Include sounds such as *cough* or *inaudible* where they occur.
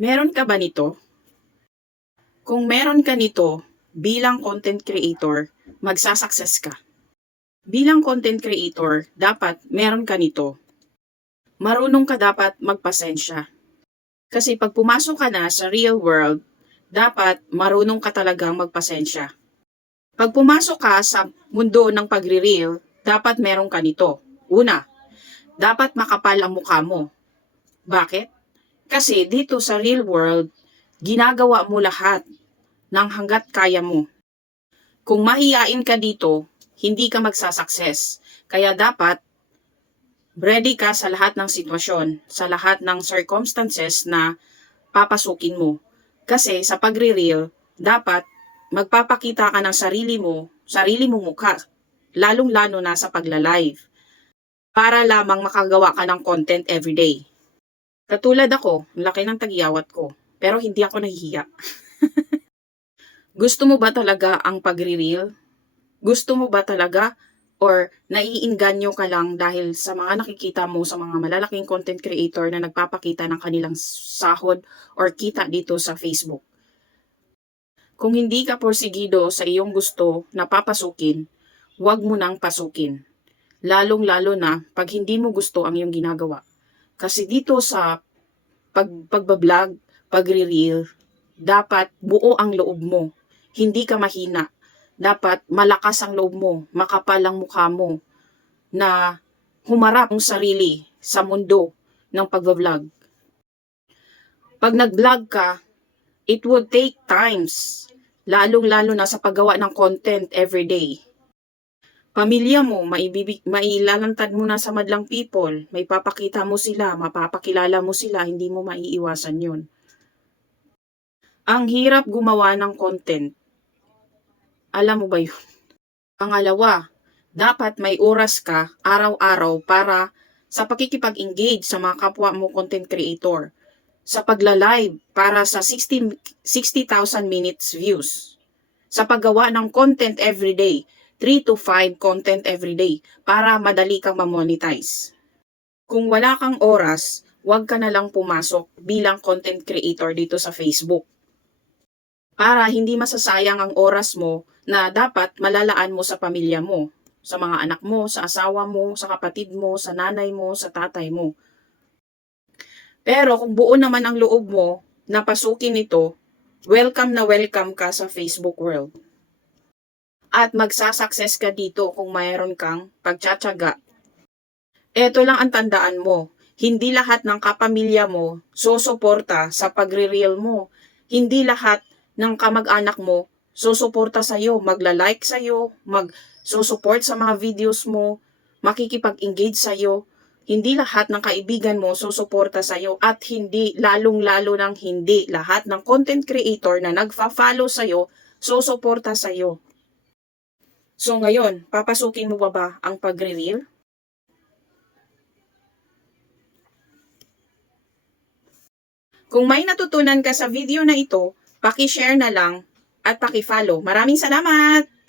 Meron ka ba nito? Kung meron ka nito, bilang content creator, magsasucess ka. Bilang content creator, dapat meron ka nito. Marunong ka dapat magpasensya. Kasi pag pumasok ka na sa real world, dapat marunong ka talagang magpasensya. Pag pumasok ka sa mundo ng pagre-real, dapat meron ka nito. Una, dapat makapal ang mukha mo. Bakit? Kasi dito sa real world, ginagawa mo lahat ng hanggat kaya mo. Kung mahiyain ka dito, hindi ka magsasucess. Kaya dapat ready ka sa lahat ng sitwasyon, sa lahat ng circumstances na papasukin mo. Kasi sa pagre-real, dapat magpapakita ka ng sarili mo, sarili mong mukha, lalong-lalo na sa pagla-live, para lamang makagawa ka ng content everyday. Katulad ako, laki ng tagyawat ko, pero hindi ako nahihiya. *laughs* Gusto mo ba talaga ang pagre-real? Gusto mo ba talaga or naiinganyo ka lang dahil sa mga nakikita mo sa mga malalaking content creator na nagpapakita ng kanilang sahod or kita dito sa Facebook? Kung hindi ka porsigido sa iyong gusto na papasukin, huwag mo nang pasukin. Lalong-lalo na pag hindi mo gusto ang iyong ginagawa. Kasi dito sa pag, pagbablog, pagre-reel, dapat buo ang loob mo. Hindi ka mahina. Dapat malakas ang loob mo, makapal ang mukha mo, na humarap ang sarili sa mundo ng pagbablog. Pag nag-vlog ka, it would take times, lalong-lalo na sa paggawa ng content every day. Pamilya mo, maibibig, mailalantad mo na sa madlang people, may papakita mo sila, mapapakilala mo sila, hindi mo maiiwasan yun. Ang hirap gumawa ng content. Alam mo ba yun? Pangalawa, dapat may oras ka araw-araw para sa pakikipag-engage sa mga kapwa mo content creator. Sa pagla-live para sa 60 60,000 minutes views. Sa paggawa ng content everyday, 3 to 5 content everyday para madali kang ma-monetize. Kung wala kang oras, huwag ka na lang pumasok bilang content creator dito sa Facebook. Para hindi masasayang ang oras mo na dapat malalaan mo sa pamilya mo, sa mga anak mo, sa asawa mo, sa kapatid mo, sa nanay mo, sa tatay mo. Pero kung buo naman ang loob mo na pasukin ito, welcome na welcome ka sa Facebook world. At magsasucess ka dito kung mayroon kang pagtsatsaga. Ito lang ang tandaan mo, hindi lahat ng kapamilya mo susuporta sa pagre-real mo. Hindi lahat ng kamag-anak mo susuporta sa'yo, magla-like sa'yo, mag-susupport sa mga videos mo, makikipag-engage sa'yo. Hindi lahat ng kaibigan mo susuporta sa'yo at hindi, lalong-lalo ng hindi, lahat ng content creator na nagfa-follow sa'yo, susuporta sa'yo. So ngayon, papasukin mo ba ba ang pagre-reel? Kung may natutunan ka sa video na ito, paki-share na lang at paki-follow. Maraming salamat!